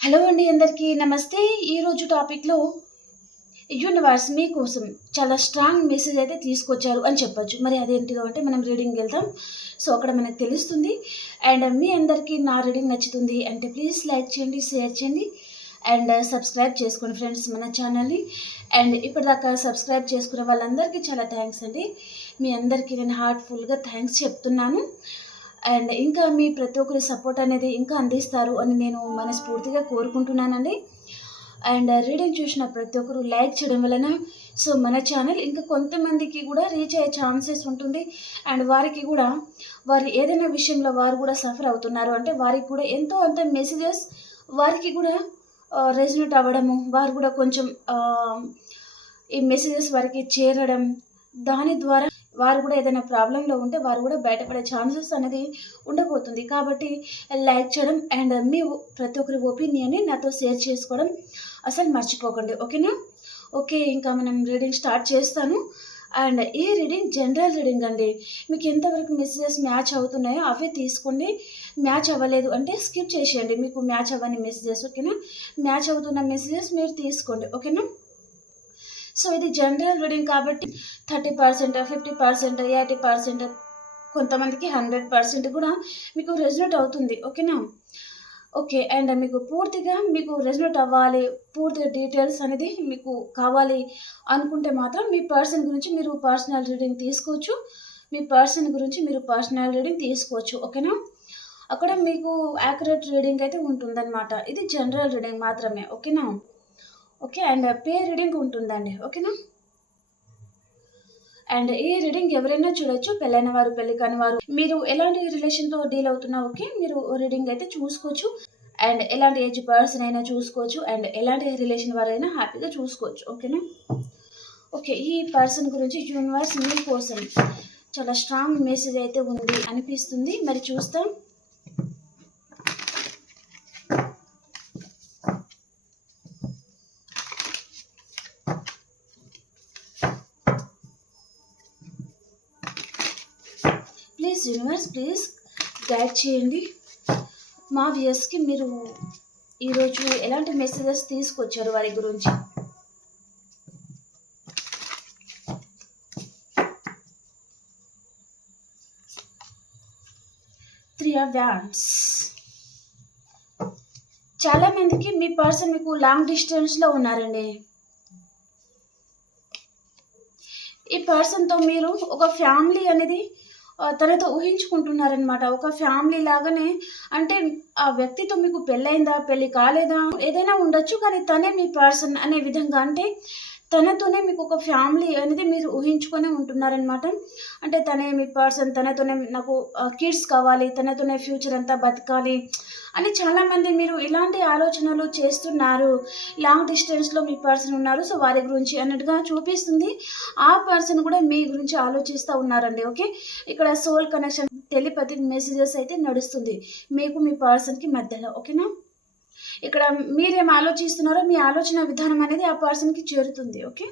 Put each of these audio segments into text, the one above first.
Hello అండి, అందరికీ నమస్తే. ఈరోజు టాపిక్‌లో యూనివర్స్ మీకోసం చాలా స్ట్రాంగ్ మెసేజ్ అయితే తీసుకొచ్చారు అని చెప్పొచ్చు. మరి అదేంటిదో అంటే మనం రీడింగ్‌కెళ్దాం. సో, అక్కడ మనకు తెలుస్తుంది. అండ్ మీ అందరికీ నా రీడింగ్ నచ్చుతుంది అంటే ప్లీజ్ లైక్ చేయండి, షేర్ చేయండి అండ్ సబ్స్క్రైబ్ చేసుకోండి ఫ్రెండ్స్ మన ఛానల్‌ని. అండ్ ఇప్పటిదాకా సబ్స్క్రైబ్ చేసుకున్న వాళ్ళందరికీ చాలా థ్యాంక్స్ అండి. మీ అందరికీ నేను హార్ట్‌ఫుల్‌గా థ్యాంక్స్ చెప్తున్నాను. అండ్ ఇంకా మీ ప్రతి ఒక్కరి సపోర్ట్ అనేది ఇంకా అందిస్తారు అని నేను మనస్ఫూర్తిగా కోరుకుంటున్నానండి. అండ్ రీడింగ్ చూసిన ప్రతి ఒక్కరు లైక్ చేయడం వలన సో మన ఛానల్ ఇంకా కొంతమందికి కూడా రీచ్ అయ్యే ఛాన్సెస్ ఉంటుంది. అండ్ వారికి కూడా వారు ఏదైనా విషయంలో వారు కూడా సఫర్ అవుతున్నారు అంటే వారికి కూడా ఎంతో అంత మెసేజెస్ వారికి కూడా రెజొనేట్ అవ్వడము, వారు కూడా కొంచెం ఈ మెసేజెస్ వారికి చేరడం, దాని ద్వారా వారు కూడా ఏదైనా ప్రాబ్లంలో ఉంటే వారు కూడా బయటపడే ఛాన్సెస్ అనేది ఉండబోతుంది. కాబట్టి లైక్ చేయడం అండ్ మీ ప్రతి ఒక్కరి ఒపీనియన్ని నాతో షేర్ చేసుకోవడం అసలు మర్చిపోకండి. ఓకేనా? ఓకే, ఇంకా మనం రీడింగ్ స్టార్ట్ చేస్తాను. అండ్ ఈ రీడింగ్ జనరల్ రీడింగ్ అండి. మీకు ఎంతవరకు మెసేజెస్ మ్యాచ్ అవుతున్నాయో అవే తీసుకోండి. మ్యాచ్ అవ్వలేదు అంటే స్కిప్ చేసేయండి. మీకు మ్యాచ్ అవ్వని మెసేజెస్, ఓకేనా? మ్యాచ్ అవుతున్న మెసేజెస్ మీరు తీసుకోండి. ఓకేనా? సో ఇది జనరల్ రీడింగ్ కాబట్టి 30%, 50%, 80%, కొంతమందికి 100% కూడా మీకు రెజొనేట్ అవుతుంది. ఓకేనా? ఓకే. అండ్ మీకు పూర్తిగా మీకు రెజొనేట్ అవ్వాలి, పూర్తిగా డీటెయిల్స్ అనేది మీకు కావాలి అనుకుంటే మాత్రం మీ పర్సన్ గురించి మీరు పర్సనల్ రీడింగ్ తీసుకోవచ్చు. మీ పర్సన్ గురించి మీరు పర్సనల్ రీడింగ్ తీసుకోవచ్చు. ఓకేనా? అక్కడ మీకు యాక్యురేట్ రీడింగ్ అయితే ఉంటుందన్నమాట. ఇది జనరల్ రీడింగ్ మాత్రమే. ఓకేనా? ఓకే. అండ్ పే రీడింగ్ ఉంటుందండి. ఓకేనా? అండ్ ఈ రీడింగ్ ఎవరైనా చూడొచ్చు. పెళ్ళైన వారు, పెళ్లి కాని వారు, మీరు ఎలాంటి రిలేషన్‌తో డీల్ అవుతున్నా ఓకే. మీరు రీడింగ్ అయితే చూసుకోవచ్చు. అండ్ ఎలాంటి ఏజ్ పర్సన్ అయినా చూసుకోవచ్చు. అండ్ ఎలాంటి రిలేషన్ వారైనా హ్యాపీగా చూసుకోవచ్చు. ఓకేనా? ఓకే. ఈ పర్సన్ గురించి యూనివర్స్ మీకోసం చాలా స్ట్రాంగ్ మెసేజ్ అయితే ఉంది అనిపిస్తుంది. మరి చూస్తాం. ప్లీజ్ యూనివర్స్ ప్లీజ్ గైడ్ చేయండి. మా వ్యూయర్స్‌కి మీరు ఈరోజు ఎలాంటి మెసేజెస్ తీసుకొచ్చారు వారి గురించి? Three of wands. చాలా మందికి మీ పర్సన్ మీకు లాంగ్ డిస్టెన్స్‌లో ఉన్నారండి. ఈ పర్సన్‌తో మీరు ఒక ఫ్యామిలీ అనేది తనతో ఊహించుకుంటున్నారనమాట. ఒక ఫ్యామిలీ లాగానే అంటే ఆ వ్యక్తితో మీకు పెళ్ళయిందా? పెళ్లి కాలేదా? ఏదైనా ఉండొచ్చు. కానీ తనే మీ పర్సన్ అనే విధంగా అంటే తనతోనే మీకు ఒక ఫ్యామిలీ అనేది మీరు ఊహించుకొనే ఉంటున్నారనమాట. అంటే తనే మీ పర్సన్, తనతోనే నాకు కిడ్స్ కావాలి, తనతోనే ఫ్యూచర్ అంతా బతకాలి అని చాలామంది మీరు ఇలాంటి ఆలోచనలు చేస్తున్నారు. లాంగ్ డిస్టెన్స్‌లో మీ పర్సన్ ఉన్నారు. సో, వారి గురించి అన్నట్టుగా చూపిస్తుంది. ఆ పర్సన్ కూడా మీ గురించి ఆలోచిస్తా ఉన్నారండి. ఓకే. ఇక్కడ సోల్ కనెక్షన్, టెలిపతిక్ మెసేజెస్ అయితే నడుస్తుంది మీకు మీ పర్సన్‌కి మధ్యలో. ఓకేనా? ఇక్కడ మీరేం ఆలోచిస్తున్నారో మీ ఆలోచన విధానం అనేది ఆ పర్సన్‌కి చేరుతుంది. ఓకే.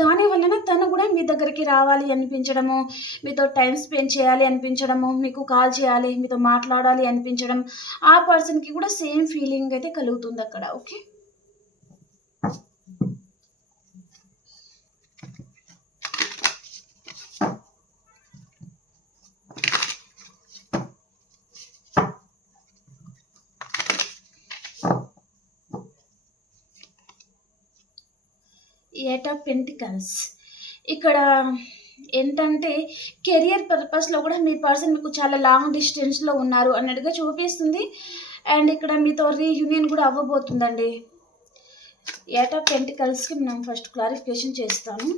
దాని వలన తను కూడా మీ దగ్గరికి రావాలి అనిపించడము, మీతో టైమ్ స్పెండ్ చేయాలి అనిపించడము, మీకు కాల్ చేయాలి, మీతో మాట్లాడాలి అనిపించడం, ఆ పర్సన్‌కి కూడా సేమ్ ఫీలింగ్ అయితే కలుగుతుందక్కడ. ఓకే. Eight of pentacles. ఇక్కడ ఏంటంటే కెరియర్ పర్పస్‌లో కూడా మీ పర్సన్ మీకు చాలా లాంగ్ డిస్టెన్స్‌లో ఉన్నారు అన్నట్టుగా చూపిస్తుంది. అండ్ ఇక్కడ మీతో రీయూనియన్ కూడా అవ్వబోతుందండి. ఎయిట్ ఆఫ్ పెంటికల్స్‌కి మనం ఫస్ట్ క్లారిఫికేషన్ చేస్తాను.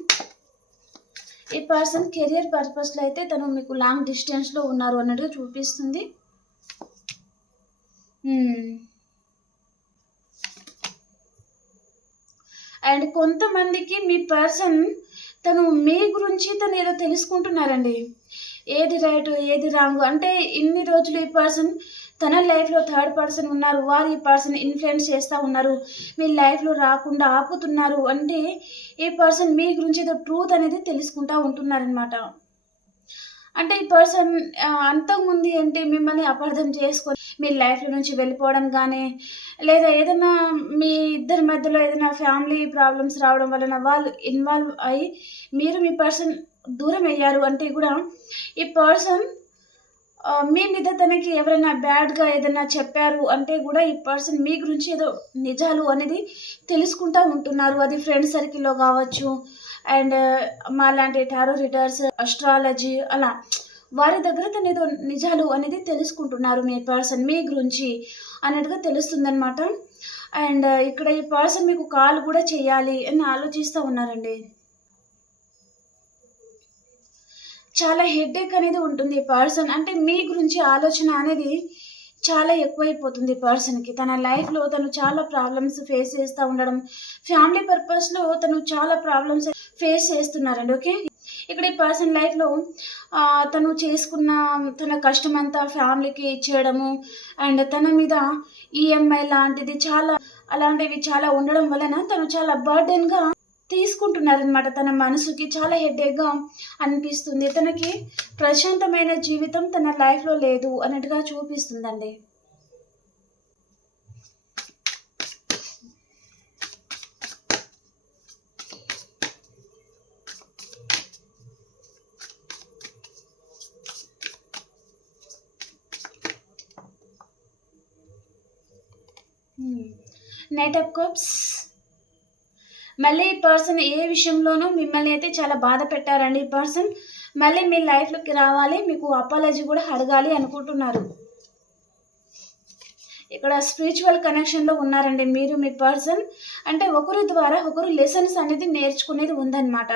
ఈ పర్సన్ కెరియర్ పర్పస్‌లో అయితే తను మీకు లాంగ్ డిస్టెన్స్‌లో ఉన్నారు అన్నట్టుగా చూపిస్తుంది. అండ్ కొంతమందికి మీ పర్సన్ తను మీ గురించి తను ఏదో తెలుసుకుంటున్నారండి. ఏది రైట్, ఏది రాంగ్ అంటే ఇన్ని రోజులు ఈ పర్సన్ తన లైఫ్‌లో థర్డ్ పర్సన్ ఉన్నారు. వారు ఈ పర్సన్ ఇన్‌ఫ్లుయెన్స్ చేస్తా ఉన్నారు. మీ లైఫ్‌లో రాకుండా ఆపుతున్నారు. అంటే ఈ పర్సన్ మీ గురించి ఏదో ట్రూత్ అనేది తెలుసుకుంటా ఉంటున్నారనమాట. అంటే ఈ పర్సన్ అంతకుముందు ఏంటి మిమ్మల్ని అపార్థం చేసుకొని మీ లైఫ్‌లో నుంచి వెళ్ళిపోవడం గానీ, లేదా ఏదన్నా మీ ఇద్దరి మధ్యలో ఏదైనా ఫ్యామిలీ ప్రాబ్లమ్స్ రావడం వలన వాళ్ళు ఇన్వాల్వ్ అయ్యి, మీరు మీ పర్సన్ దూరమయ్యారు అంటే గూడా ఈ పర్సన్ మీ మీద తనకి ఎవరైనా బ్యాడ్‌గా ఏదన్నా చెప్పారు అంటే గూడా ఈ పర్సన్ మీ గురించి ఏదో నిజాలు అనేది తెలుసుకుంటా ఉంటున్నారు. అది ఫ్రెండ్ సర్కిల్‌లో గావచ్చు, అండ్ మాలాంటి టారో రీడర్స్, అస్ట్రాలజీ అలా వారి దగ్గర తనేదో నిజాలు అనేది తెలుసుకుంటున్నారు మీ పర్సన్ మీ గురించి అన్నట్టుగా తెలుస్తుందనమాట. అండ్ ఇక్కడ ఈ పర్సన్ మీకు కాల్ గూడా చేయాలి అని ఆలోచిస్తా ఉన్నారండి. చాలా హెడేక్ అనేది ఉంటుంది ఈ పర్సన్. అంటే మీ గురించి ఆలోచన అనేది చాలా ఎక్కువైపోతుంది ఈ పర్సన్‌కి. తన లైఫ్‌లో తను చాలా ప్రాబ్లమ్స్ ఫేస్ చేస్తా ఉండడం, ఫ్యామిలీ పర్పస్‌లో తను చాలా ప్రాబ్లమ్స్ ఫేస్ చేస్తున్నారండి. ఓకే. ఇక్కడ ఈ పర్సన్ లైఫ్‌లో తను చేసుకున్న తన కష్టమంతా ఫ్యామిలీకి ఇచ్చేయడము, అండ్ తన మీద ఈఎంఐ లాంటిది చాలా అలాంటివి చాలా ఉండడం వలన తను చాలా బర్డెన్‌గా తీసుకుంటున్నారనమాట. తన మనసుకి చాలా హెడేక్‌గా అనిపిస్తుంది. తనకి ప్రశాంతమైన జీవితం తన లైఫ్‌లో లేదు అన్నట్టుగా చూపిస్తుందండి. హ్మ్. Knight of cups. మళ్ళీ ఈ పర్సన్ ఏ విషయంలోనూ మిమ్మల్ని అయితే చాలా బాధ పెట్టారండి ఈ పర్సన్. మళ్ళీ మీ లైఫ్‌లోకి రావాలి. మీకు అపాలజీ గూడా అడగాలి అనుకుంటున్నారు. ఇక్కడ స్పిరిచ్యువల్ కనెక్షన్‌లో ఉన్నారండి మీరు, మీ పర్సన్. అంటే ఒకరి ద్వారా ఒకరు లెసన్స్ అనేది నేర్చుకునేది ఉందన్నమాట.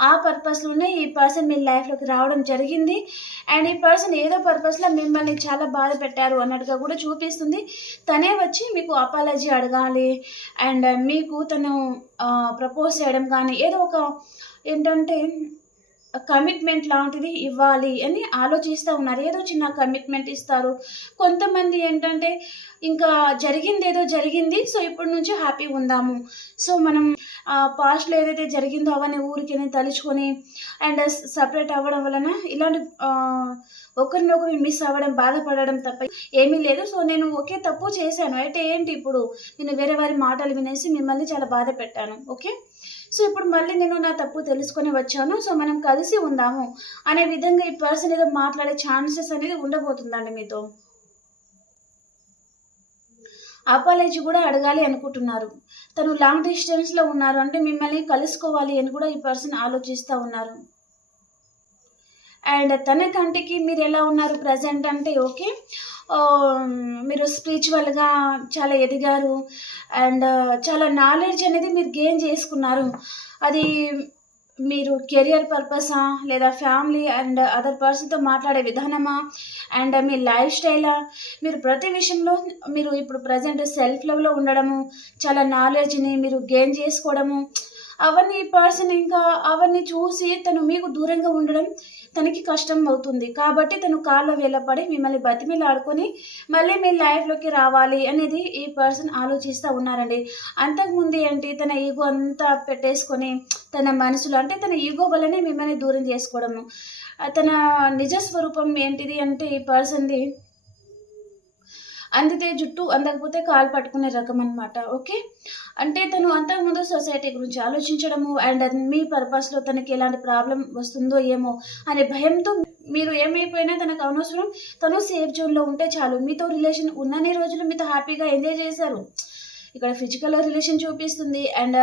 ఆ పర్పస్‌లోనే ఈ పర్సన్ మీ లైఫ్‌లోకి రావడం జరిగింది. అండ్ ఈ పర్సన్ ఏదో పర్పస్‌లో మిమ్మల్ని చాలా బాధ పెట్టారు అన్నట్టుగా కూడా చూపిస్తుంది. తనే వచ్చి మీకు అపాలజీ అడగాలి, అండ్ మీకు తను ప్రపోజ్ చేయడం కానీ ఏదో ఒక ఏంటంటే కమిట్మెంట్ లాంటిది ఇవ్వాలి అని ఆలోచిస్తా ఉన్నారు. ఏదో చిన్న కమిట్మెంట్ ఇస్తారు. కొంతమంది ఏంటంటే, ఇంకా జరిగిందేదో జరిగింది. సో, ఇప్పటి నుంచి హ్యాపీగుందాము. సో, మనం పాస్ట్‌లో ఏదైతే జరిగిందో అవన్నీ ఊరికేనే తలుచుకొని అండ్ సెపరేట్ అవ్వడం వలన ఇలాంటి ఒకరినొకరు మిస్ అవ్వడం, బాధపడడం తప్ప ఏమీ లేదు. సో, నేను ఒకే తప్పు చేశాను. అయితే ఏంటి ఇప్పుడు? నేను వేరే వారి మాటలు వినేసి మిమ్మల్ని చాలా బాధ పెట్టాను. ఓకే. సో, ఇప్పుడు మళ్ళీ నేను నా తప్పు తెలుసుకొని వచ్చాను. సో, మనం కలిసి ఉందాము అనే విధంగా ఈ పర్సన్ ఏదో మాట్లాడే ఛాన్సెస్ అనేది ఉండబోతుందండి మీతో. అపాలజీ గూడా అడగాలి అనుకుంటున్నారు. తను లాంగ్ డిస్టెన్స్‌లో ఉన్నారు. అంటే మిమ్మల్ని కలుసుకోవాలి అని కూడా ఈ పర్సన్ ఆలోచిస్తా ఉన్నారు. అండ్ తన కంటికి మీరెలా ఉన్నారు ప్రెజెంట్ అంటే ఓకే. ఆహ్, మీరు స్పిరిచ్యువల్‌గా చాలా ఎదిగారు. అండ్ చాలా నాలెడ్జ్ అనేది మీరు గెయిన్ చేసుకున్నారు. అది మీరు కెరియర్ పర్పసా? లేదా ఫ్యామిలీ అండ్ అదర్ పర్సన్‌తో మాట్లాడే విధానమా? And me life స్టైలా? మీరు ప్రతి విషయంలో మీరు ఇప్పుడు ప్రెజెంట్ సెల్ఫ్ లవ్‌లో ఉండడము, చాలా నాలెడ్జ్‌ని మీరు గెయిన్ చేసుకోవడము, అవన్నీ ఈ పర్సన్ ఇంకా అవన్నీ చూసి తను మీకు దూరంగా ఉండడం తనకి కష్టం అవుతుంది. కాబట్టి తను కాళ్ళ వేళ్ళ పడి మిమ్మల్ని బతిమిలాడుకొని మళ్ళీ మీ లైఫ్‌లోకి రావాలి అనేది ఈ పర్సన్ ఆలోచిస్తా ఉన్నారండి. అంతకుముందు ఏంటి తన ఈగో అంతా పెట్టేసుకొని తన మనసులో అంటే తన ఈగో వల్లనే మిమ్మల్ని దూరం చేసుకోవడము. తన నిజ స్వరూపం ఏంటిది అంటే ఈ పర్సన్‌ది అందితే జుట్టు, అందకపోతే కాలు పట్టుకునే రకమనమాట. ఓకే. అంటే తను అంతకుముందు సొసైటీ గురించి ఆలోచించడము అండ్ మీ పర్పస్‌లో తనకి ఎలాంటి ప్రాబ్లమ్ వస్తుందో ఏమో అనే భయంతో మీరు ఏమైపోయినా తనకు అనవసరం. తను సేఫ్ జోన్‌లో ఉంటే చాలు. మీతో రిలేషన్ ఉన్నన్ని రోజులు మీతో హ్యాపీగా ఎంజాయ్ చేశారు. ఇక్కడ ఫిజికల్ రిలేషన్ చూపిస్తుంది అండ్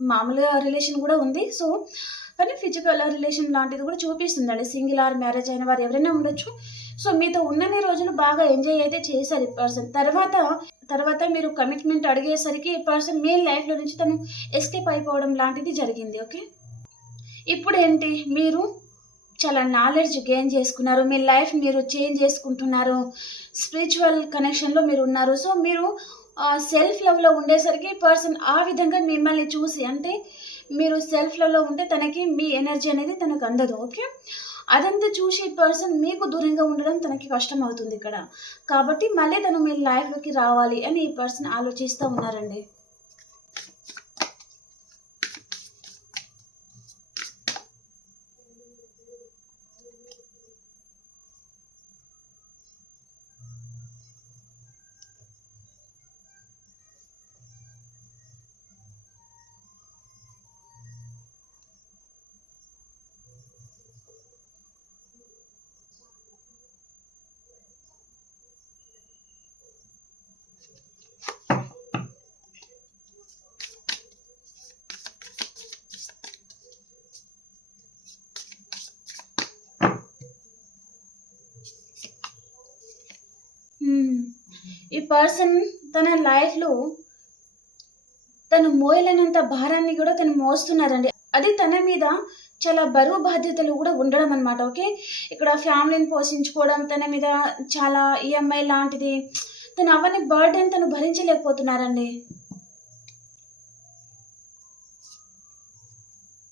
మామూలుగా రిలేషన్ గూడా ఉంది. సో, కానీ ఫిజికల్ రిలేషన్ లాంటిది గూడా చూపిస్తుందండి. సింగిల్ ఆర్ మ్యారేజ్ అయిన వారు ఎవరైనా ఉండొచ్చు. సో, మీతో ఉన్నన్ని రోజులు బాగా ఎంజాయ్ అయితే చేశారు ఈ పర్సన్. తర్వాత మీరు కమిట్మెంట్ అడిగేసరికి ఈ పర్సన్ మీ లైఫ్‌లో నుంచి తను ఎస్కేప్ అయిపోవడం లాంటిది జరిగింది. ఓకే. ఇప్పుడేంటి మీరు చాలా నాలెడ్జ్ గెయిన్ చేసుకున్నారు. మీ లైఫ్ మీరు చేంజ్ చేసుకుంటున్నారు. స్పిరిచ్యువల్ కనెక్షన్‌లో మీరున్నారు. సో, మీరు సెల్ఫ్ లవ్‌లో ఉండేసరికి పర్సన్ ఆ విధంగా మిమ్మల్ని చూసి అంటే మీరు సెల్ఫ్ లవ్‌లో ఉంటే తనకి మీ ఎనర్జీ అనేది తనకు అందదు. ఓకే. అదంతా చూసి ఈ పర్సన్ మీకు దూరంగా ఉండడం తనకి కష్టమవుతుందిక్కడ. కాబట్టి మళ్ళీ తను మీ లైఫ్‌లోకి రావాలి అని ఈ పర్సన్ ఆలోచిస్తా ఉన్నారండి. పర్సన్ తన లైఫ్లో తను మోయలేనంత భారాన్ని కూడా తను మోస్తున్నారండి. అది తన మీద చాలా బరువు బాధ్యతలు కూడా ఉండడం అనమాట. ఓకే, ఇక్కడ ఫ్యామిలీని పోషించుకోవడం, తన మీద చాలా ఈఎంఐ లాంటిది, తను అవన్నీ బర్డెన్ తను భరించలేకపోతున్నారండి.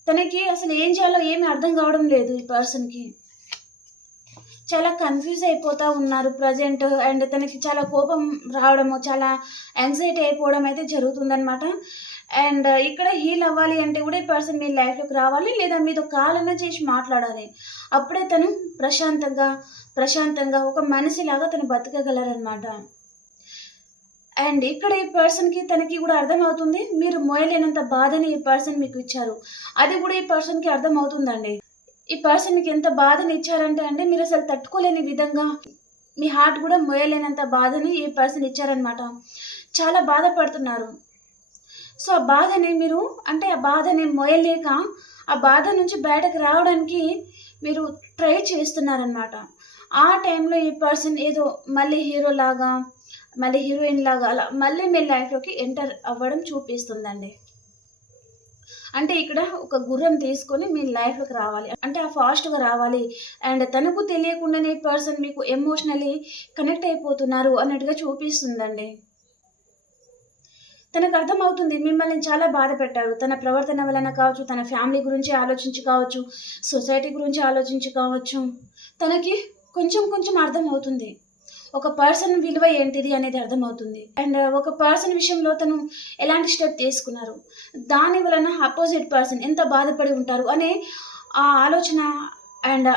తనకి అసలు ఏం చేయాలో ఏమి అర్థం కావడం లేదు. ఈ పర్సన్కి చాలా కన్ఫ్యూజ్ అయిపోతూ ఉన్నారు ప్రజెంట్. అండ్ తనకి చాలా కోపం రావడము, చాలా యాంగ్జైటీ అయిపోవడం అయితే జరుగుతుందనమాట. అండ్ ఇక్కడ హీల్ అవ్వాలి అంటే కూడా ఈ పర్సన్ మీ లైఫ్లోకి రావాలి, లేదా మీతో కాలన్నా చేసి మాట్లాడాలి. అప్పుడే తను ప్రశాంతంగా ఒక మనిషిలాగా తను బతకగలరనమాట. అండ్ ఇక్కడ ఈ పర్సన్కి తనకి కూడా అర్థమవుతుంది, మీరు మోయలేనంత బాధని ఈ పర్సన్ మీకు ఇచ్చారు. అది కూడా ఈ పర్సన్కి అర్థమవుతుందండి. ఈ పర్సన్ మీకు ఎంత బాధని ఇచ్చారంటే అండి, మీరు అసలు తట్టుకోలేని విధంగా మీ హార్ట్ కూడా మోయలేనంత బాధని ఈ పర్సన్ ఇచ్చారనమాట. చాలా బాధపడుతున్నారు. సో ఆ బాధని మీరు అంటే ఆ బాధని మోయలేక ఆ బాధ నుంచి బయటకు రావడానికి మీరు ట్రై చేస్తున్నారనమాట. ఆ టైంలో ఈ పర్సన్ ఏదో మళ్ళీ హీరో లాగా, మళ్ళీ హీరోయిన్ లాగా అలా మళ్ళీ మీ లైఫ్లోకి ఎంటర్ అవ్వడం చూపిస్తుందండి. అంటే ఇక్కడ ఒక గుర్రం తీసుకొని మీ లైఫ్లోకి రావాలి అంటే ఆ ఫాస్ట్గా రావాలి. అండ్ తనకు తెలియకుండానే పర్సన్ మీకు ఎమోషనలీ కనెక్ట్ అయిపోతున్నారు అన్నట్టుగా చూపిస్తుందండి. తనకు అర్థమవుతుంది మిమ్మల్ని చాలా బాధ పెట్టారు. తన ప్రవర్తన వలన కావచ్చు, తన ఫ్యామిలీ గురించి ఆలోచించి కావచ్చు, సొసైటీ గురించి ఆలోచించి కావచ్చు, తనకి కొంచెం అర్థమవుతుంది. ఒక పర్సన్ విలువ ఏంటిది అనేది అర్థమవుతుంది. అండ్ ఒక పర్సన్ విషయంలో తను ఎలాంటి స్టెప్ తీసుకున్నారు, దాని వలన అపోజిట్ పర్సన్ ఎంత బాధపడి ఉంటారు అనే ఆ ఆలోచన అండ్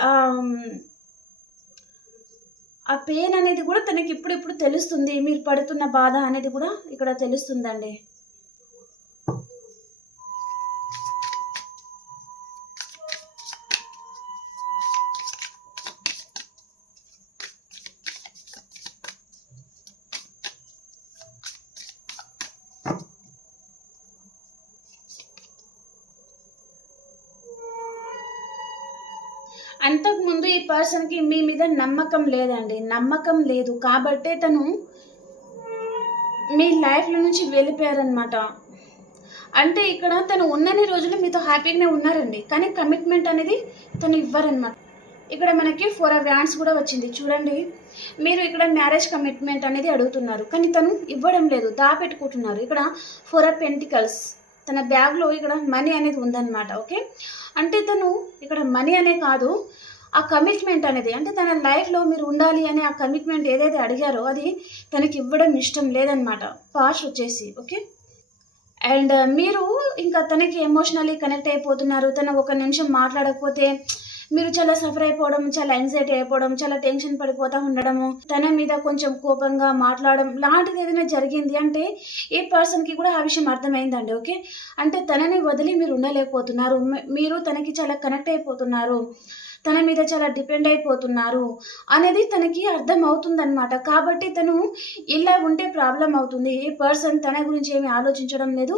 ఆ పెయిన్ అనేది కూడా తనకి ఇప్పుడు తెలుస్తుంది. మీరు పడుతున్న బాధ అనేది కూడా ఇక్కడ తెలుస్తుందండి. అంతకుముందు ఈ పర్సన్కి మీ మీద నమ్మకం లేదండి, నమ్మకం లేదు కాబట్టే తను మీ లైఫ్లో నుంచి వెళ్ళిపోయారనమాట. అంటే ఇక్కడ తను ఉన్నన్ని రోజులు మీతో హ్యాపీగానే ఉన్నారండి, కానీ కమిట్మెంట్ అనేది తను ఇవ్వరనమాట. ఇక్కడ మనకి 4 ఆఫ్ వ్యాండ్స్ కూడా వచ్చింది చూడండి. మీరు ఇక్కడ మ్యారేజ్ కమిట్మెంట్ అనేది అడుగుతున్నారు, కానీ తను ఇవ్వడం లేదు, దాపెట్టుకుంటున్నారు. ఇక్కడ 4 ఆఫ్ పెంటికల్స్ తన బ్యాగ్లో ఇక్కడ మనీ అనేది ఉందన్నమాట. ఓకే, అంటే తను ఇక్కడ మనీ అనే కాదు, ఆ కమిట్మెంట్ అనేది అంటే తన లైఫ్లో మీరు ఉండాలి అనే ఆ కమిట్మెంట్ ఏదైతే అడిగారో అది తనకి ఇవ్వడం ఇష్టం లేదనమాట. పాస్ట్ వచ్చేసి ఓకే. అండ్ మీరు ఇంకా తనకి ఎమోషనల్లీ కనెక్ట్ అయిపోతున్నారు. తను ఒక నిమిషం మాట్లాడకపోతే మీరు చాలా సఫర్ అయిపోవడం, చాలా యాంగ్జైటీ అయిపోవడం, చాలా టెన్షన్ పడిపోతూ ఉండడము, తన మీద కొంచెం కోపంగా మాట్లాడడం లాంటిది ఏదైనా జరిగింది అంటే ఏ పర్సన్కి కూడా ఆ విషయం అర్థమైందండి. ఓకే, అంటే తనని వదిలి మీరు ఉండలేకపోతున్నారు, మీరు తనకి చాలా కనెక్ట్ అయిపోతున్నారు, తన మీద చాలా డిపెండ్ అయిపోతున్నారు అనేది తనకి అర్థం అవుతుందన్నమాట. కాబట్టి తను ఇలా ఉంటే ప్రాబ్లం అవుతుంది. ఈ పర్సన్ తన గురించి ఏమి ఆలోచించడం లేదు,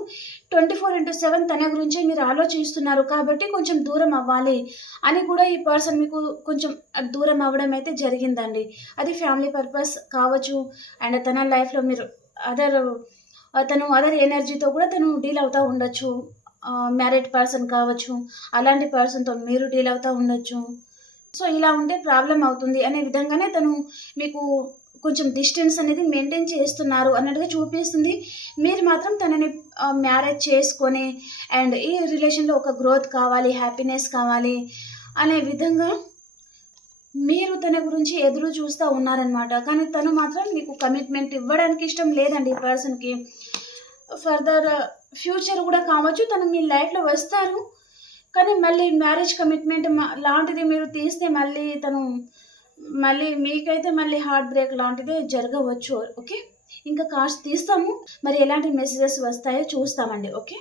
24/7 తన గురించే మీరు ఆలోచిస్తున్నారు. కాబట్టి కొంచెం దూరం అవ్వాలి అని కూడా ఈ పర్సన్ మీకు కొంచెం దూరం అవ్వడం అయితే జరిగిందండి. అది ఫ్యామిలీ పర్పస్ కావచ్చు, అండ్ తన లైఫ్లో మీరు అదర్ ఎనర్జీతో కూడా తను డీల్ అవుతూ ఉండొచ్చు. మ్యారీడ్ పర్సన్ కావచ్చు, అలాంటి పర్సన్తో మీరు డీల్ అవుతూ ఉండొచ్చు. సో ఇలా ఉంటే ప్రాబ్లం అవుతుంది అనే విధంగానే తను మీకు కొంచెం డిస్టెన్స్ అనేది మెయింటైన్ చేస్తున్నారు అన్నట్టుగా చూపిస్తుంది. మీరు మాత్రం తనని మ్యారేజ్ చేసుకొని అండ్ ఈ రిలేషన్లో ఒక గ్రోత్ కావాలి, హ్యాపీనెస్ కావాలి అనే విధంగా మీరు తన గురించి ఎదురు చూస్తూ ఉన్నారనమాట. కానీ తను మాత్రం మీకు కమిట్మెంట్ ఇవ్వడానికి ఇష్టం లేదండి. ఈ పర్సన్కి ఫర్దర్ ఫ్యూచర్ కూడా కావచ్చు, తను మీ లైఫ్లో వస్తారు, కానీ మళ్ళీ మ్యారేజ్ కమిట్మెంట్ లాంటిది మీరు తీస్తే మళ్ళీ మీకైతే మళ్ళీ హార్ట్ బ్రేక్ లాంటిదే జరగవచ్చు. ఓకే, ఇంకా కార్డ్స్ తీస్తాము, మరి ఎలాంటి మెసేజెస్ వస్తాయో చూస్తామండి. ఓకే,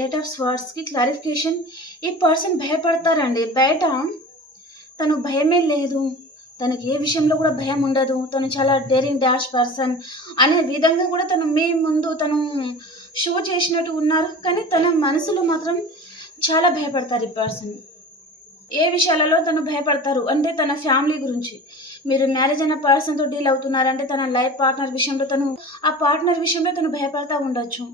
ఎయిట్ ఆఫ్ స్వర్డ్స్కి క్లారిఫికేషన్. ఈ పర్సన్ భయపడతారండి. బయట తను భయమే లేదు, తనకి ఏ విషయంలో కూడా భయం ఉండదు, తను చాలా డేరింగ్ డాష్ పర్సన్ అనే విధంగా కూడా తను మీ ముందు తను షో చేసినట్టు ఉన్నారు. కానీ తన మనసులో మాత్రం చాలా భయపడతారు ఈ పర్సన్. ఏ విషయాలలో తను భయపడతారు అంటే తన ఫ్యామిలీ గురించి. మీరు మ్యారేజ్ అయిన పర్సన్తో డీల్ అవుతున్నారంటే తన లైఫ్ పార్ట్నర్ విషయంలో ఆ పార్ట్నర్ విషయంలో తను భయపడతా ఉండొచ్చు.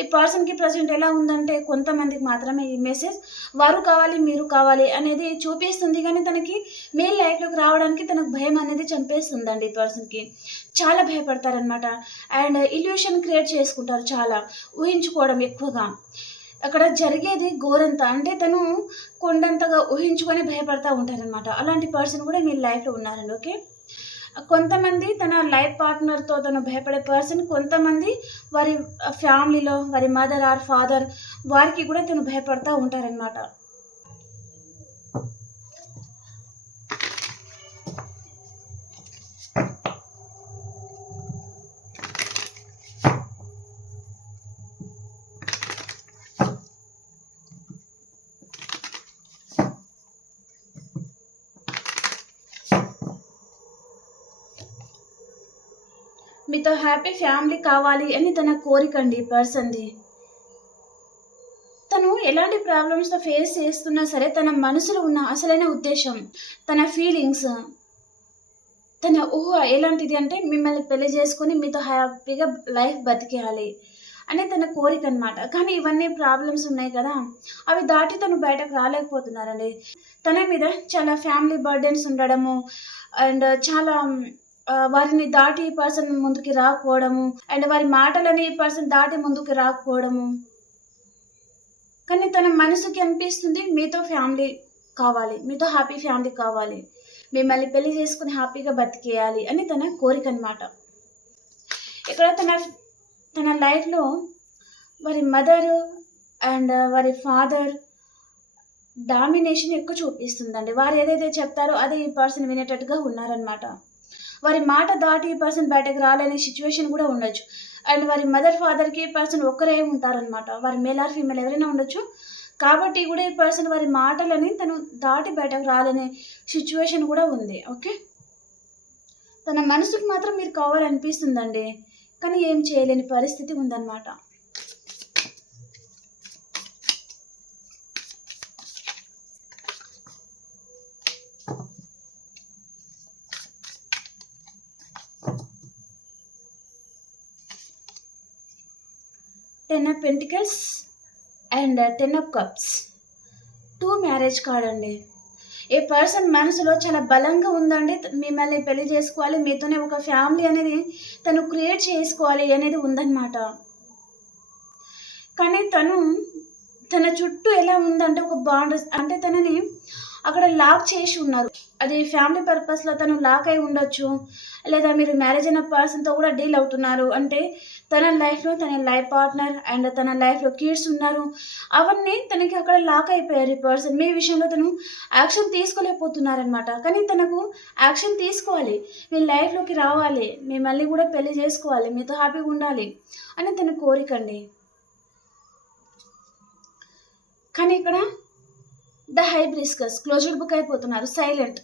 ఈ పర్సన్కి ప్రజెంట్ ఎలా ఉందంటే కొంతమందికి మాత్రమే ఈ మెసేజ్ వారు కావాలి మీరు కావాలి అనేది చూపిస్తుంది, కానీ తనకి మీ లైఫ్లోకి రావడానికి తనకు భయం అనేది చంపేస్తుందండి. ఈ పర్సన్కి చాలా భయపడతారనమాట. అండ్ ఇల్యూషన్ క్రియేట్ చేసుకుంటారు, చాలా ఊహించుకోవడం ఎక్కువగా. అక్కడ జరిగేది ఘోరంత అంటే తను కొండంతగా ఊహించుకొని భయపడతా ఉంటారనమాట. అలాంటి పర్సన్ కూడా మీ లైఫ్లో ఉన్నారండి. ఓకే, కొంతమంది తన లైఫ్ పార్ట్నర్తో తను భయపడే పర్సన్, కొంతమంది వారి ఫ్యామిలీలో వారి మదర్ ఆర్ ఫాదర్ వారికి కూడా తను భయపడతా ఉంటారనమాట. మీతో హ్యాపీ ఫ్యామిలీ కావాలి అని తన కోరిక అండి పర్సన్ది. తను ఎలాంటి ప్రాబ్లమ్స్తో ఫేస్ చేస్తున్నా సరే తన మనసులో ఉన్న అసలైన ఉద్దేశం, తన ఫీలింగ్స్, తన ఊహ ఎలాంటిది అంటే మిమ్మల్ని పెళ్లి చేసుకొని మీతో హ్యాపీగా లైఫ్ బతికేయాలి అని తన కోరిక అనమాట. కానీ ఇవన్నీ ప్రాబ్లమ్స్ ఉన్నాయి కదా, అవి దాటి తను బయటకు రాలేకపోతున్నారండి. తన మీద చాలా ఫ్యామిలీ బర్డెన్స్ ఉండడము అండ్ చాలా వారిని దాటి ఈ పర్సన్ ముందుకి రాకపోవడము అండ్ వారి మాటలని ఈ పర్సన్ దాటి ముందుకు రాకపోవడము. కానీ తన మనసుకి అనిపిస్తుంది మీతో ఫ్యామిలీ కావాలి, మీతో హ్యాపీ ఫ్యామిలీ కావాలి, మిమ్మల్ని పెళ్లి చేసుకుని హ్యాపీగా బతికేయాలి అని తన కోరిక అనమాట. ఇక్కడ తన లైఫ్లో వారి మదర్ అండ్ వారి ఫాదర్ డామినేషన్ ఎక్కువ చూపిస్తుందండి. వారు ఏదైతే చెప్తారో అదే ఈ పర్సన్ వినేటట్టుగా ఉన్నారనమాట. వారి మాట దాటి ఈ పర్సన్ బయటకు రాలేని సిచ్యువేషన్ కూడా ఉండొచ్చు. అండ్ వారి మదర్ ఫాదర్కి ఈ పర్సన్ ఒక్కరే ఉంటారనమాట. వారి మేల్ ఆర్ ఫీమేల్ ఎవరైనా ఉండొచ్చు. కాబట్టి కూడా ఈ పర్సన్ వారి మాటలని తను దాటి బయటకు రాలేని సిచ్యువేషన్ కూడా ఉంది. ఓకే, తన మనసుకు మాత్రం మీరు కావాలనిపిస్తుందండి, కానీ ఏం చేయలేని పరిస్థితి ఉందన్నమాట. Ten of pentacles and ten of cups, 2 marriage card అండి. ఏ పర్సన్ మనసులో చాలా బలంగా ఉందండి, మిమ్మల్ని పెళ్లి చేసుకోవాలి, మీతోనే ఒక ఫ్యామిలీ అనేది తను క్రియేట్ చేసుకోవాలి అనేది ఉందన్నమాట. కానీ తన చుట్టూ ఎలా ఉందంటే ఒక బాండ్ అంటే తనని అక్కడ లాక్ చేసి ఉన్నారు. అది ఫ్యామిలీ పర్పస్లో తను లాక్ అయి ఉండొచ్చు, లేదా మీరు మ్యారేజ్ అయిన పర్సన్తో కూడా డీల్ అవుతున్నారు అంటే తన లైఫ్లో తన లైఫ్ పార్ట్నర్ అండ్ తన లైఫ్లో కిడ్స్ ఉన్నారు. అవన్నీ తనకి అక్కడ లాక్ అయిపోయారు. ఈ పర్సన్ మీ విషయంలో తను యాక్షన్ తీసుకోలేకపోతున్నారనమాట. కానీ తనకు యాక్షన్ తీసుకోవాలి, మీ లైఫ్లోకి రావాలి, మిమ్మల్ని కూడా పెళ్లి చేసుకోవాలి, మీతో హ్యాపీగా ఉండాలి అని తన కోరిక అండి. కానీ ఇక్కడ ద హైబ్రిస్కస్ క్లోజ్డ్ బుక్ అయిపోతున్నారు, సైలెంట్.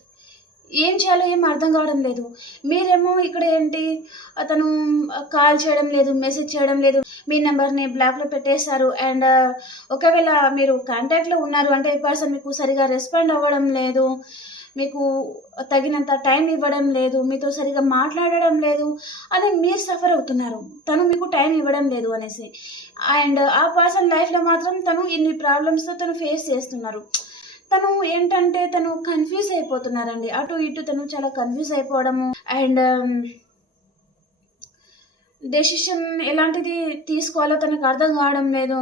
ఏం చేయాలో ఏం అర్థం కావడం లేదు. మీరేమో ఇక్కడ ఏంటి అతను కాల్ చేయడం లేదు, మెసేజ్ చేయడం లేదు, మీ నెంబర్ని బ్లాక్లో పెట్టేశారు. అండ్ ఒకవేళ మీరు కాంటాక్ట్లో ఉన్నారు అంటే ఈ పర్సన్ మీకు సరిగా రెస్పాండ్ అవ్వడం లేదు, మీకు తగినంత టైం ఇవ్వడం లేదు, మీతో సరిగా మాట్లాడడం లేదు అని మీరు సఫర్ అవుతున్నారు. తను మీకు టైం ఇవ్వడం లేదు అనేసి. అండ్ ఆ పర్సన్ లైఫ్లో మాత్రం తను ఇన్ని ప్రాబ్లమ్స్తో తను ఫేస్ చేస్తున్నారు. తను ఏంటంటే తను కన్ఫ్యూజ్ అయిపోతున్నారండి. అటు ఇటు తను చాలా కన్ఫ్యూజ్ అయిపోవడము అండ్ డెసిషన్ ఎలాంటిది తీసుకోవాలో తనకు అర్థం కావడం లేదు.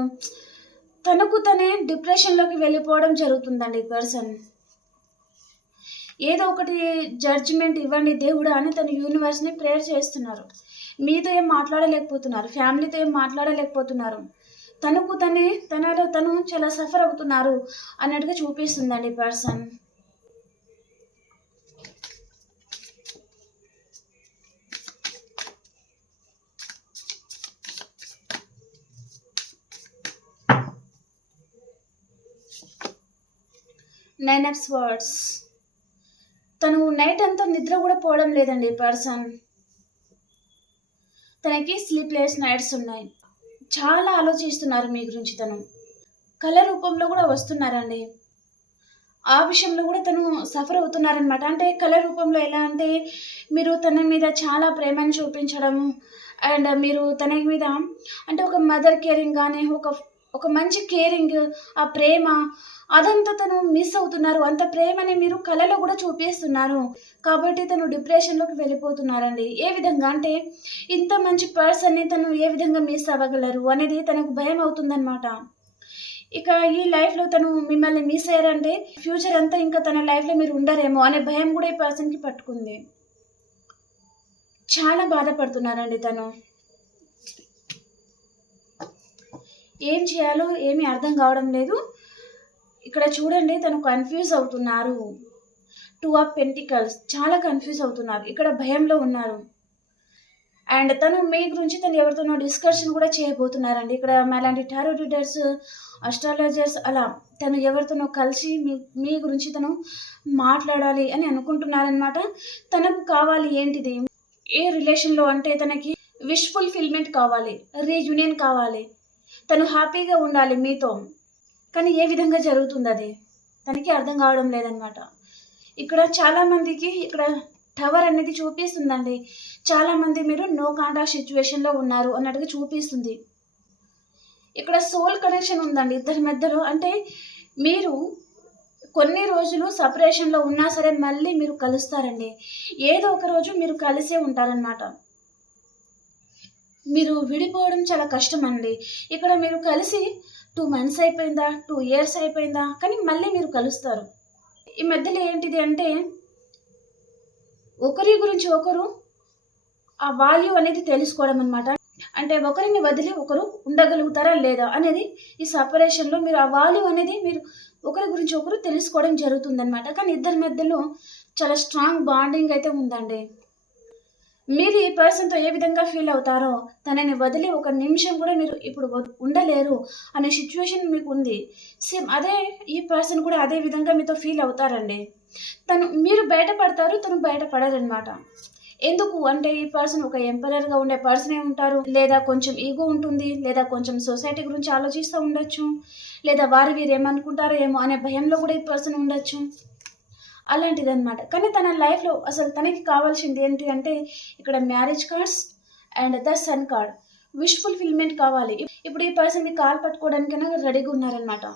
తనకు తనే డిప్రెషన్లోకి వెళ్ళిపోవడం జరుగుతుందండి ఈ పర్సన్. ఏదో ఒకటి జడ్జిమెంట్ ఇవ్వండి దేవుడా అని తను యూనివర్స్ని ప్రేయర్ చేస్తున్నారు. మీతో ఏం మాట్లాడలేకపోతున్నారు, ఫ్యామిలీతో ఏం మాట్లాడలేకపోతున్నారు. తనలో తను చాలా సఫర్ అవుతున్నారు అన్నట్టుగా చూపిస్తుందండి ఈ పర్సన్. Nine of swords. తను నైట్ అంతా నిద్ర కూడా పోవడం లేదండి ఈ పర్సన్. తనకి స్లీప్లెస్ నైట్స్ ఉన్నాయి. చాలా ఆలోచిస్తున్నారు మీ గురించి. తను కళ రూపంలో కూడా వస్తున్నారండి. ఆ విషయంలో కూడా తను సఫర్ అవుతున్నారనమాట. అంటే కళ రూపంలో ఎలా అంటే మీరు తన మీద చాలా ప్రేమను చూపించడము అండ్ మీరు తన మీద అంటే ఒక మదర్ కేరింగ్ కానీ ఒక మంచి కేరింగ్, ఆ ప్రేమ అదంతా తను మిస్ అవుతున్నారు. అంత ప్రేమని మీరు కళలో కూడా చూపిస్తున్నారు. కాబట్టి తను డిప్రెషన్లోకి వెళ్ళిపోతున్నారండి. ఏ విధంగా అంటే ఇంత మంచి పర్సన్ని తను ఏ విధంగా మిస్ అవ్వగలరు అనేది తనకు భయం అవుతుందన్నమాట. ఇక ఈ లైఫ్లో తను మిమ్మల్ని మిస్ అయ్యారంటే ఫ్యూచర్ అంతా ఇంకా తన లైఫ్లో మీరు ఉండరేమో అనే భయం కూడా ఈ పర్సన్కి పట్టుకుంది. చాలా బాధపడుతున్నారండి తను. ఏం చేయాలో ఏమీ అర్థం కావడం లేదు. ఇక్కడ చూడండి తను కన్ఫ్యూజ్ అవుతున్నారు. 2 ఆఫ్ పెంటికల్స్, చాలా కన్ఫ్యూజ్ అవుతున్నారు. ఇక్కడ భయంలో ఉన్నారు. అండ్ తను మీ గురించి తను ఎవరితోనో డిస్కషన్ కూడా చేయబోతున్నారండి. ఇక్కడ అలాంటి టారో రీడర్స్, అస్ట్రాలజర్స్ అలా తను ఎవరితోనో కలిసి మీ గురించి తను మాట్లాడాలి అని అనుకుంటున్నారనమాట. తనకు కావాలి ఏంటిది, ఏ రిలేషన్లో అంటే తనకి విష్ ఫుల్ఫిల్మెంట్ కావాలి, రీయూనియన్ కావాలి, తను హ్యాపీగా ఉండాలి మీతో. కానీ ఏ విధంగా జరుగుతుంది అది తనకి అర్థం కావడం లేదనమాట. ఇక్కడ చాలామందికి ఇక్కడ టవర్ అనేది చూపిస్తుందండి. చాలామంది మీరు నో కాంటాక్ట్ సిచ్యువేషన్లో ఉన్నారు అన్నట్టుగా చూపిస్తుంది. ఇక్కడ సోల్ కనెక్షన్ ఉందండి ఇద్దరి మధ్యలో. అంటే మీరు కొన్ని రోజులు సపరేషన్లో ఉన్నా సరే మళ్ళీ మీరు కలుస్తారండి. ఏదో ఒక రోజు మీరు కలిసే ఉంటారనమాట. మీరు విడిపోవడం చాలా కష్టం అండి. ఇక్కడ మీరు కలిసి 2 months అయిపోయిందా, 2 years అయిపోయిందా, కానీ మళ్ళీ మీరు కలుస్తారు. ఈ మధ్యలో ఏంటిది అంటే ఒకరి గురించి ఒకరు ఆ వాల్యూ అనేది తెలుసుకోవడం అనమాట. అంటే ఒకరిని వదిలి ఒకరు ఉండగలుగుతారా లేదా అనేది ఈ సపరేషన్లో మీరు ఆ వాల్యూ అనేది మీరు ఒకరి గురించి ఒకరు తెలుసుకోవడం జరుగుతుందన్నమాట. కానీ ఇద్దరి మధ్యలో చాలా స్ట్రాంగ్ బాండింగ్ అయితే ఉందండి. మీరు ఈ పర్సన్తో ఏ విధంగా ఫీల్ అవుతారో తనని వదిలి ఒక నిమిషం కూడా మీరు ఇప్పుడు ఉండలేరు అనే సిచ్యువేషన్ మీకు ఉంది. సేమ్ అదే ఈ పర్సన్ కూడా అదే విధంగా మీతో ఫీల్ అవుతారండి. మీరు బయటపడతారు, తను బయటపడరనమాట. ఎందుకు అంటే ఈ పర్సన్ ఒక ఎంపరర్గా ఉండే పర్సనే ఉంటారు, లేదా కొంచెం ఈగో ఉంటుంది, లేదా కొంచెం సొసైటీ గురించి ఆలోచిస్తూ ఉండొచ్చు, లేదా వీరు ఏమనుకుంటారో ఏమో అనే భయంలో కూడా ఈ పర్సన్ ఉండొచ్చు. అలాంటిదన్నమాట. కానీ తన లైఫ్లో అసలు తనకి కావాల్సింది ఏంటి అంటే ఇక్కడ marriage cards and the sun card, wish fulfilment కావాలి. ఇప్పుడు ఈ పర్సన్ మీ కాల్ పట్టుకోవడానికైనా రెడీగా ఉన్నారనమాట.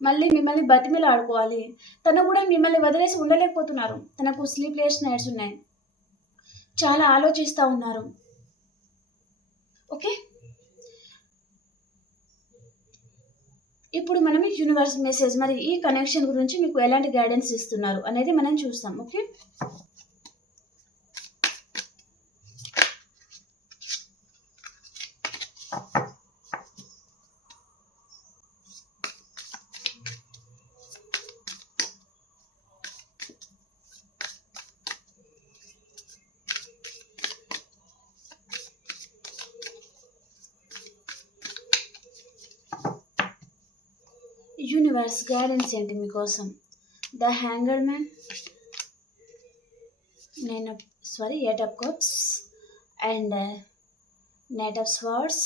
మళ్ళీ మిమ్మల్ని బతిమిలా ఆడుకోవాలి. తను కూడా మిమ్మల్ని వదిలేసి ఉండలేకపోతున్నారు. తనకు స్లీప్లెస్ నైట్స్ ఉన్నాయి. చాలా ఆలోచిస్తూ ఉన్నారు. ఓకే, ఇప్పుడు మనం యూనివర్స్ మెసేజ్ మరి ఈ కనెక్షన్ గురించి మీకు ఎలాంటి గైడెన్స్ ఇస్తున్నారు అనేది మనం చూస్తాం. ఓకే, యూనివర్స్ గైడెన్స్ ఏంటి మీకోసం? The hanger man, eight of cups and knight of swords.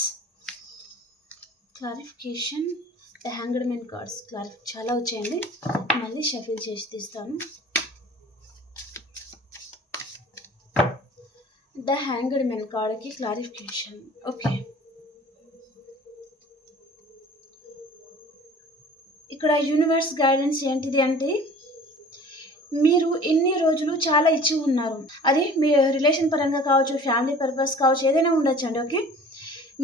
Clarification, the hanger man cards చాలా వచ్చాయండి. మళ్ళీ షఫిల్ చేసి తీస్తాను. ద హ్యాంగర్ మ్యాన్ కార్డ్కి క్లారిఫికేషన్. ఓకే, ఇక్కడ యూనివర్స్ గైడెన్స్ ఏంటిది అంటే మీరు ఎన్ని రోజులు చాలా ఇచ్చి ఉన్నారు. అది మీ రిలేషన్ పరంగా కావచ్చు, ఫ్యామిలీ పర్పస్ కావచ్చు, ఏదైనా ఉండొచ్చు అండి. ఓకే,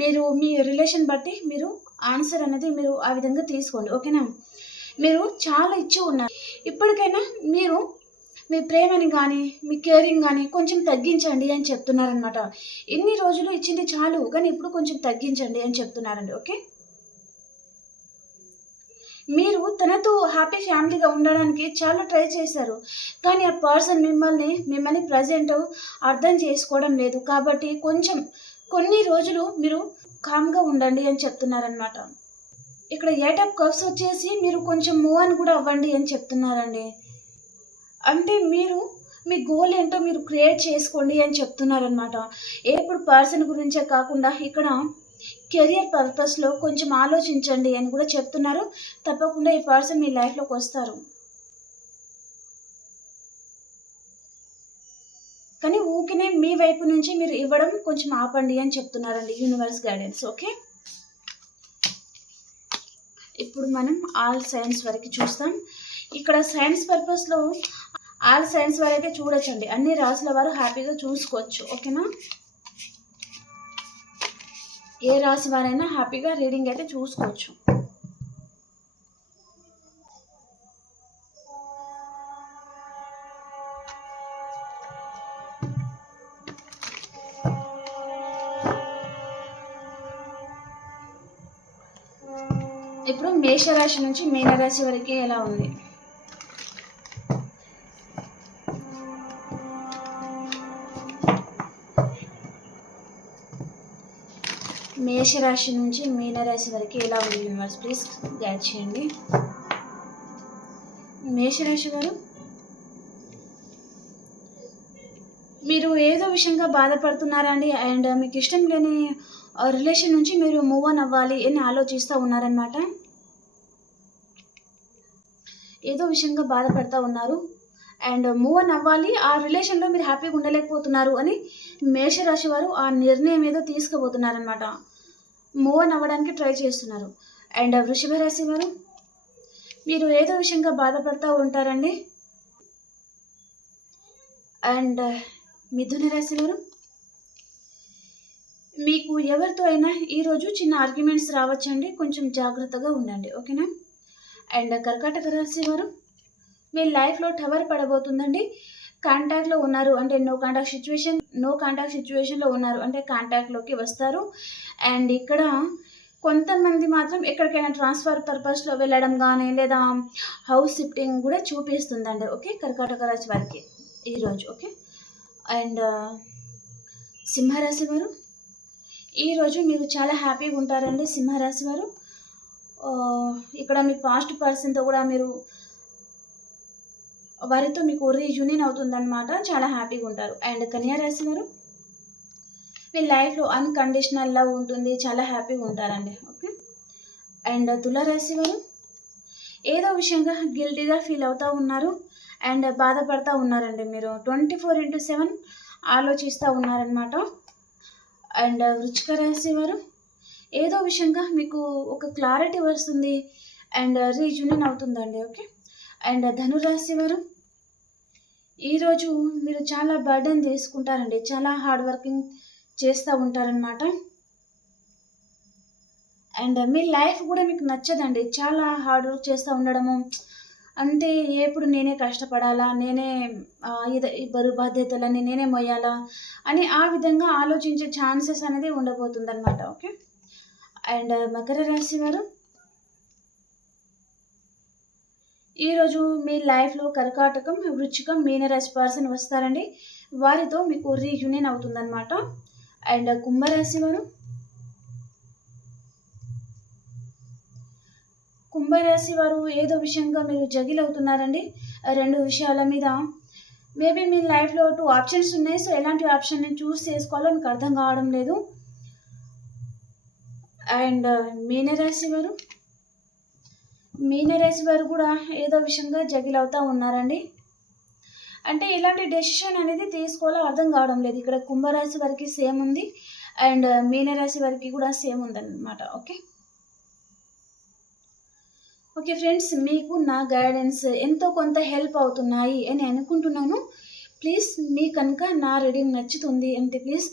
మీరు మీ రిలేషన్ బట్టి మీరు ఆన్సర్ అనేది మీరు ఆ విధంగా తీసుకోండి. ఓకేనా, మీరు చాలా ఇచ్చి ఉన్నారు. ఇప్పటికైనా మీరు మీ ప్రేమని కానీ మీ కేరింగ్ కానీ కొంచెం తగ్గించండి అని చెప్తున్నారనమాట. ఎన్ని రోజులు ఇచ్చింది చాలు, కానీ ఇప్పుడు కొంచెం తగ్గించండి అని చెప్తున్నారండి. ఓకే, మీరు తనతో హ్యాపీ ఫ్యామిలీగా ఉండడానికి చాలా ట్రై చేశారు, కానీ ఆ పర్సన్ మిమ్మల్ని ప్రజెంట్ అర్థం చేసుకోవడం లేదు. కాబట్టి కొన్ని రోజులు మీరు కామ్గా ఉండండి అని చెప్తున్నారనమాట. ఇక్కడ 8 ఆఫ్ కప్స్ వచ్చేసి మీరు కొంచెం మూవ్ ఆన్ కూడా అవ్వండి అని చెప్తున్నారండి. అంటే మీరు మీ గోల్ ఏంటో మీరు క్రియేట్ చేసుకోండి అని చెప్తున్నారనమాట. ఇప్పుడు పర్సన్ గురించే కాకుండా ఇక్కడ కెరియర్ పర్పస్‌లో కొంచెం ఆలోచించండి అని కూడా చెప్తున్నారు. తప్పకుండా ఈ పర్సన్ మీ లైఫ్‌లోకి వస్తారు. కానీ ఊరికనే మీ వైపు నుంచి మీరు ఇవ్వడం కొంచెం ఆపండి అని చెప్తున్నారండి యూనివర్స్ గైడెన్స్. ఓకే. ఇప్పుడు మనం ఆల్ సైన్స్ వరకు చూస్తాం. ఇక్కడ సైన్స్ పర్పస్‌లో ఆల్ సైన్స్ వారైతే చూడొచ్చండి. అన్ని రాసుల వారు హ్యాపీగా చూసుకోవచ్చు. ఓకేనా. ఏ రాశి వారైనా హ్యాపీగా రీడింగ్ అయితే చూసుకోవచ్చు. ఇప్పుడు మేషరాశి నుంచి మీనరాశి వరకు ఎలా ఉంది? మేషరాశి నుంచి మీనరాశి వరకు ఎలా ఉంది యూనివర్స్ ప్లీజ్ గైడ్ చేయండి. మేషరాశి వారు మీరు ఏదో విషయంగా బాధపడుతున్నారండి. అండ్ మీకు ఇష్టం లేని రిలేషన్ నుంచి మీరు మూవ్ ఆన్ అవ్వాలి అని ఆలోచిస్తూ ఉన్నారనమాట. ఏదో విషయంగా బాధపడుతూ ఉన్నారు అండ్ మూవ్ ఆన్ అవ్వాలి. ఆ రిలేషన్లో మీరు హ్యాపీగా ఉండలేకపోతున్నారు అని మేషరాశి వారు ఆ నిర్ణయం ఏదో తీసుకుపోతున్నారనమాట. మూవ్ ఆన్ అవ్వడానికి ట్రై చేస్తున్నారు. అండ్ వృషభ రాశి వారు మీరు ఏదో విషయంగా బాధపడుతూ ఉంటారండి. అండ్ మిథున రాశి వారు మీకు ఎవరితో అయినా ఈరోజు చిన్న ఆర్గ్యుమెంట్స్ రావచ్చండి, కొంచెం జాగ్రత్తగా ఉండండి. ఓకేనా. అండ్ కర్కాటక రాశి వారు మీ లైఫ్లో టవర్ పడబోతుందండి. కాంటాక్ట్లో ఉన్నారు అంటే నో కాంటాక్ట్ సిచ్యువేషన్లో ఉన్నారు అంటే కాంటాక్ట్లోకి వస్తారు. అండ్ ఇక్కడ కొంతమంది మాత్రం ఎక్కడికైనా ట్రాన్స్ఫర్ పర్పస్లో వెళ్ళడం కానీ లేదా హౌస్ షిఫ్టింగ్ కూడా చూపిస్తుందండి. ఓకే. కర్కాటక రాశి వారికి ఈరోజు. ఓకే. అండ్ సింహరాశి వారు ఈరోజు మీరు చాలా హ్యాపీగా ఉంటారండి. సింహరాశి వారు ఇక్కడ మీ పాస్ట్ పర్సన్తో కూడా మీరు వారితో మీకు రీయూనియన్ అవుతుందన్నమాట. చాలా హ్యాపీగా ఉంటారు. అండ్ కన్యా రాశి వారు మీ లైఫ్లో అన్కండిషనల్ లవ్ ఉంటుంది, చాలా హ్యాపీగా ఉంటారండి. ఓకే. అండ్ తులారాశి వారు ఏదో విషయంగా గిల్టీగా ఫీల్ అవుతూ ఉన్నారు అండ్ బాధపడుతూ ఉన్నారండి. మీరు 24/7 ఆలోచిస్తూ ఉన్నారనమాట. అండ్ వృశ్చిక రాశి వారు ఏదో విషయంగా మీకు ఒక క్లారిటీ వస్తుంది అండ్ రీయూనియన్ అవుతుందండి. ఓకే. అండ్ ధనురాశి వారు ఈరోజు మీరు చాలా బర్డెన్ తీసుకుంటారండి, చాలా హార్డ్ వర్కింగ్ చేస్తూ ఉంటారనమాట. అండ్ మీ లైఫ్ కూడా మీకు నచ్చదండి, చాలా హార్డ్ వర్క్ చేస్తూ ఉండడము. అంటే ఎప్పుడు నేనే కష్టపడాలా, నేనే ఈ బరువు బాధ్యతలన్నీ నేనే మోయాలా అని ఆ విధంగా ఆలోచించే ఛాన్సెస్ అనేది ఉండబోతుందన్నమాట. ఓకే. అండ్ మకర రాశి వారు ఈరోజు మీ లైఫ్లో కర్కాటకం, వృశ్చికం, మీనరాశి పర్సన్ వస్తారండి. వారితో మీకు రీయూనియన్ అవుతుందన్నమాట. అండ్ కుంభరాశి వారు ఏదో విషయంగా మీరు జగిల్ అవుతున్నారండి. 2 విషయాల మీద మేబీ మీ లైఫ్లో 2 ఆప్షన్స్ ఉన్నాయి. సో ఎలాంటి ఆప్షన్ని చూస్ చేసుకోవాలో మీకు అర్థం కావడం లేదు. అండ్ మీనరాశి వారు కూడా ఏదో విషయంగా జగిల్ అవుతూ ఉన్నారండి. అంటే ఇలాంటి డెసిషన్ అనేది తీసుకోవాలో అర్థం కావడం లేదు. ఇక్కడ కుంభరాశి వారికి సేమ్ ఉంది అండ్ మీనరాశి వారికి కూడా సేమ్ ఉందన్నమాట. ఓకే ఫ్రెండ్స్, మీకు నా గైడెన్స్ ఎంతో కొంత హెల్ప్ అవుతున్నాయి అని అనుకుంటున్నాను. ప్లీజ్ మీకు కనుక నా రీడింగ్ నచ్చుతుంది అంటే ప్లీజ్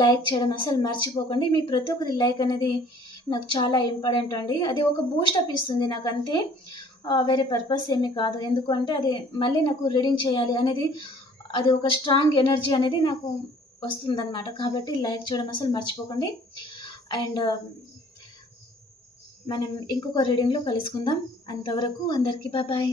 లైక్ చేయడం అసలు మర్చిపోకండి. మీ ప్రతి ఒక్కరి లైక్ అనేది నాకు చాలా ఇంపార్టెంట్ అండి. అది ఒక బూస్టప్ ఇస్తుంది నాకు, అంతే, వేరే పర్పస్ ఏమీ కాదు. ఎందుకంటే అది మళ్ళీ నాకు రీడింగ్ చేయాలి అనేది అది ఒక స్ట్రాంగ్ ఎనర్జీ అనేది నాకు వస్తుందన్నమాట. కాబట్టి లైక్ చేయడం అసలు మర్చిపోకండి. అండ్ మనం ఇంకొక రీడింగ్లో కలుసుకుందాం. అంతవరకు అందరికీ బాయ్.